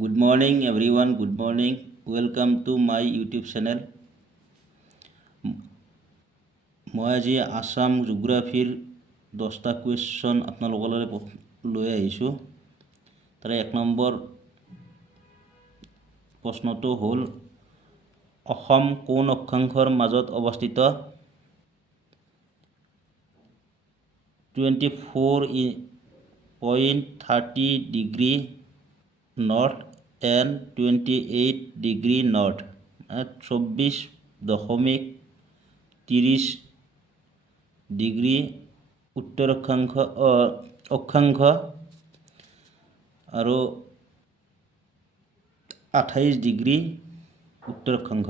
Good morning, everyone. Good morning. Welcome to my YouTube channel. মই আজি আসাম জিঅ'গ্ৰাফীৰ 10টা question আপোনালোকলৈ লৈ আহিছোঁ। তাৰে 1 নম্বৰ প্ৰশ্নটো হ'ল অসম কোন অক্ষাংশৰ মাজত অৱস্থিত? 24.30 degree north and 28 degree north, 24.30 degree উত্তৰ অক্ষাংশ আৰু 28 ডিগ্ৰী উত্তৰ অক্ষাংশ।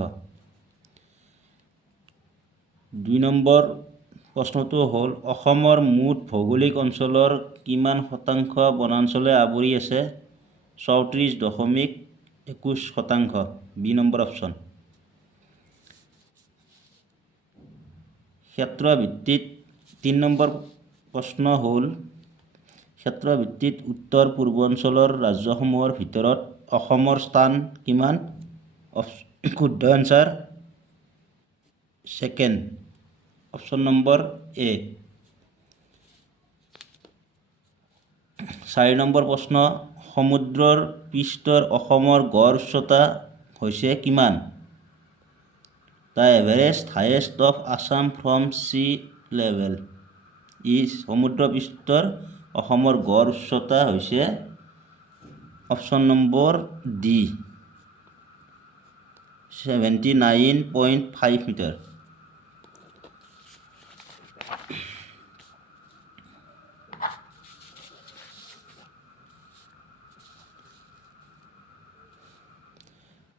2 নম্বৰ প্ৰশ্নটো হ'ল অসমৰ মুঠ ভৌগোলিক অঞ্চলৰ কিমান শতাংশ বনাঞ্চলে আৱৰি আছে? 34.21%। B number option. ক্ষেত্ৰভিত্তিত 3 নম্বৰ প্ৰশ্ন হ'ল ক্ষেত্ৰভিত্তিত উত্তৰ পূৰ্বাঞ্চলৰ ৰাজ্যসমূহৰ ভিতৰত অসমৰ স্থান কিমান? শুদ্ধ এনচাৰ ছেকেণ্ড, অপশ্যন নম্বৰ এ। 4 নম্বৰ প্ৰশ্ন সমুদ্ৰৰ পৃষ্ঠৰ অসমৰ গড় উচ্চতা হৈছে কিমান? The average highest of Assam from sea level is সমুদ্ৰ পৃষ্ঠৰ অসমৰ গড় উচ্চতা হৈছে অপশ্যন নম্বৰ ডি 79.5 মিটাৰ।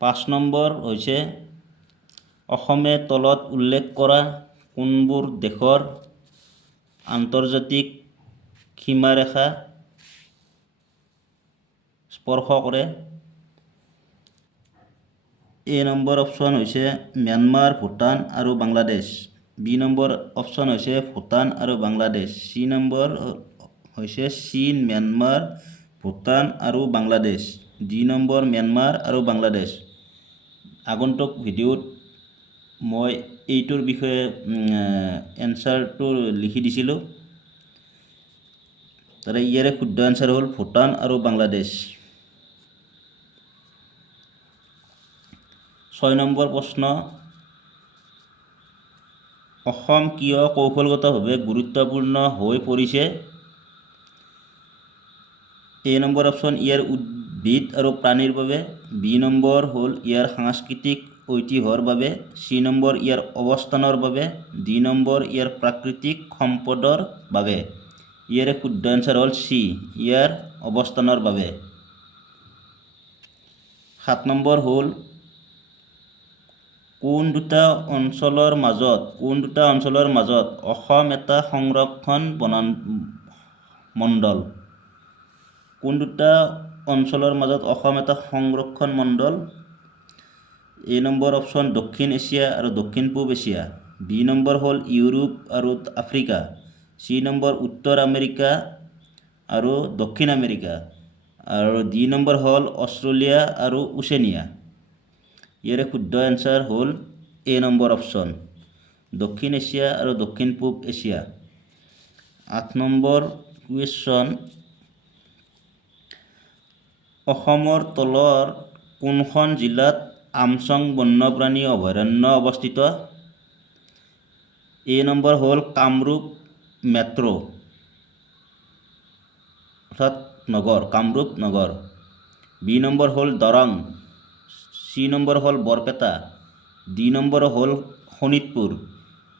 পাঁচ নম্বৰ হৈছে অসমে তলত উল্লেখ কৰা কোনবোৰ দেশৰ আন্তৰ্জাতিক সীমাৰেখা স্পৰ্শ কৰে? এ নম্বৰ অপশ্যন হৈছে ম্যানমাৰ, ভূটান আৰু বাংলাদেশ। বি নম্বৰ অপশ্যন হৈছে ভূটান আৰু বাংলাদেশ। চি নম্বৰ হৈছে চীন, ম্যানমাৰ, ভূটান আৰু বাংলাদেশ। ডি নম্বৰ ম্যানমাৰ আৰু বাংলাদেশ। আগন্তুক ভিডিঅ'ত মই এইটোৰ বিষয়ে এনচাৰটো লিখি দিছিলোঁ। তাৰে ইয়াৰে শুদ্ধ এনচাৰ হ'ল ভূটান আৰু বাংলাদেশ। 6 নম্বৰ প্ৰশ্ন অসম কিয় কৌশলগতভাৱে গুৰুত্বপূৰ্ণ হৈ পৰিছে? এ নম্বৰ অপশ্যন ইয়াৰ উদ্ভিদ আৰু প্ৰাণীৰ বাবে। বি নম্বৰ হ'ল ইয়াৰ সাংস্কৃতিক ঐতিহ্যৰ বাবে। চি নম্বৰ ইয়াৰ অৱস্থানৰ বাবে। ডি নম্বৰ ইয়াৰ প্ৰাকৃতিক সম্পদৰ বাবে। ইয়াৰে শুদ্ধ এনচাৰ হ'ল চি ইয়াৰ অৱস্থানৰ বাবে। 7 নম্বৰ হ'ল কোন দুটা অঞ্চলৰ মাজত অসম এটা সংৰক্ষণ মণ্ডল? কোন দুটা অঞ্চলৰ মাজত অসম এটা সংৰক্ষণ মণ্ডল? এ নম্বৰ অপশ্যন দক্ষিণ এছিয়া আৰু দক্ষিণ পূব এছিয়া। বি নম্বৰ হ'ল ইউৰোপ আৰু আফ্ৰিকা। চি নম্বৰ উত্তৰ আমেৰিকা আৰু দক্ষিণ আমেৰিকা। আৰু ডি নম্বৰ হ'ল অষ্ট্ৰেলিয়া আৰু ওচেনিয়া। ইয়াৰে শুদ্ধ এনচাৰ হ'ল এ নম্বৰ অপশ্যন দক্ষিণ এছিয়া আৰু দক্ষিণ পূব এছিয়া। 8 নম্বৰ কুৱেশ্যন অসমৰ তলৰ কোনখন জিলাত আমচং বন্যপ্ৰাণী অভয়াৰণ্য অৱস্থিত? এ নম্বৰ হ'ল কামৰূপ মেট্ৰ' অৰ্থাৎ নগৰ, কামৰূপ নগৰ। বি নম্বৰ হ'ল দৰং। চি নম্বৰ হ'ল বৰপেটা। ডি নম্বৰ হ'ল শোণিতপুৰ।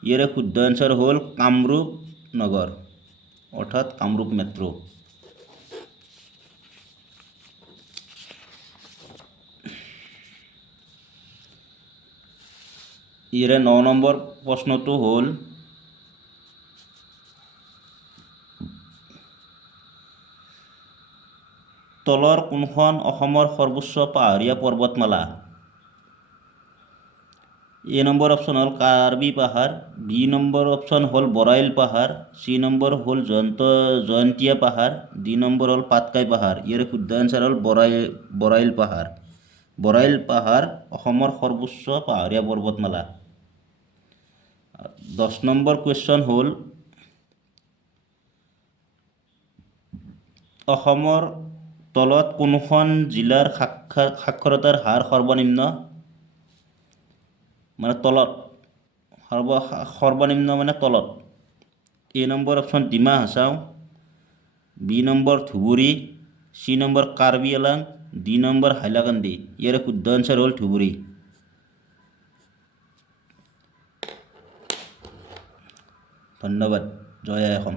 ইয়াৰে শুদ্ধ এনচাৰ হ'ল কামৰূপ নগৰ অৰ্থাৎ কামৰূপ মেট্ৰ'। ইয়াৰে 9 নম্বৰ প্ৰশ্নটো হ'ল তলৰ কোনখন অসমৰ সৰ্বোচ্চ পাহাৰীয়া পৰ্বতমালা? এ নম্বৰ অপশ্যন হ'ল কাৰ্বি পাহাৰ, বি নম্বৰ অপশ্যন হ'ল বৰাইল পাহাৰ, চি নম্বৰ হ'ল জয়ন্তীয়া পাহাৰ, ডি নম্বৰ হ'ল পাটকাই পাহাৰ। ইয়াৰ শুদ্ধ এনচাৰ হ'ল বৰাইল পাহাৰ। বৰাইল পাহাৰ অসমৰ সৰ্বোচ্চ পাহাৰীয়া পৰ্বতমালা। 10 নম্বৰ কুৱেশ্যন হ'ল অসমৰ তলত কোনখন জিলাৰ সাক্ষৰতাৰ হাৰ সৰ্বনিম্ন? মানে তলত, সৰ্বনিম্ন মানে তলত। A number option Dima Hasao, B number Dhubri, C number Karbi Anglong, D number Hailakandi. ইয়াৰ শুদ্ধ এনচাৰ হ'ল ধুবুৰী। ধন্যবাদ। জয় আই অসম।